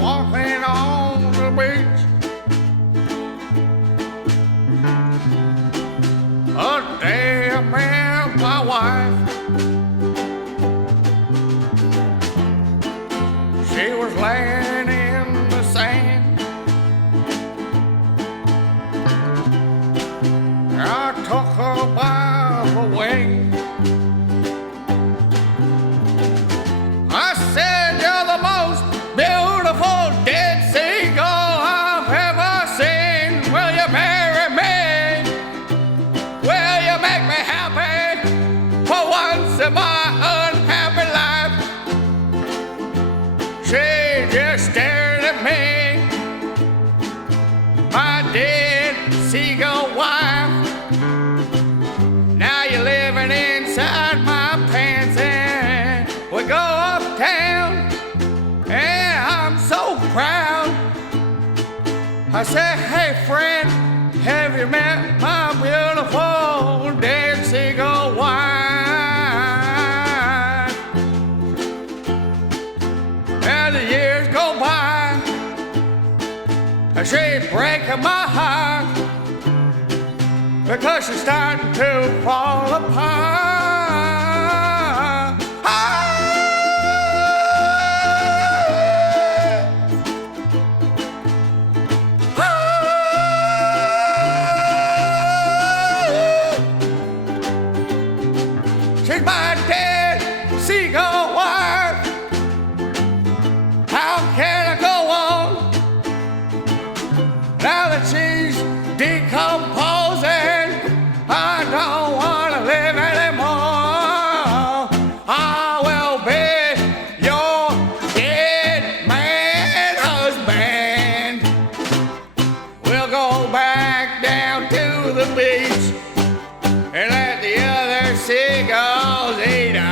Walking on the beach, a day I met my wife. She was laying in the sand. I took her by the wing. I said, "You're the most beautiful dead seagull I've ever seen. Will you marry me? Will you make me happy for once in my unhappy life?" She just stared at me, my dead seagull wife. Now you're living inside my pants and we go uptown. And I'm so proud. I said, "Hey friend, have you met my beautiful dead seagull wife?" And the years go by, and she's breaking my heart because she's starting to fall apart. She's my dead seagull wife. How can I go on now that she's decomposing? I don't want to live anymore. I will be your dead man husband. We'll go back down to the beach and let the other seagulls eat us.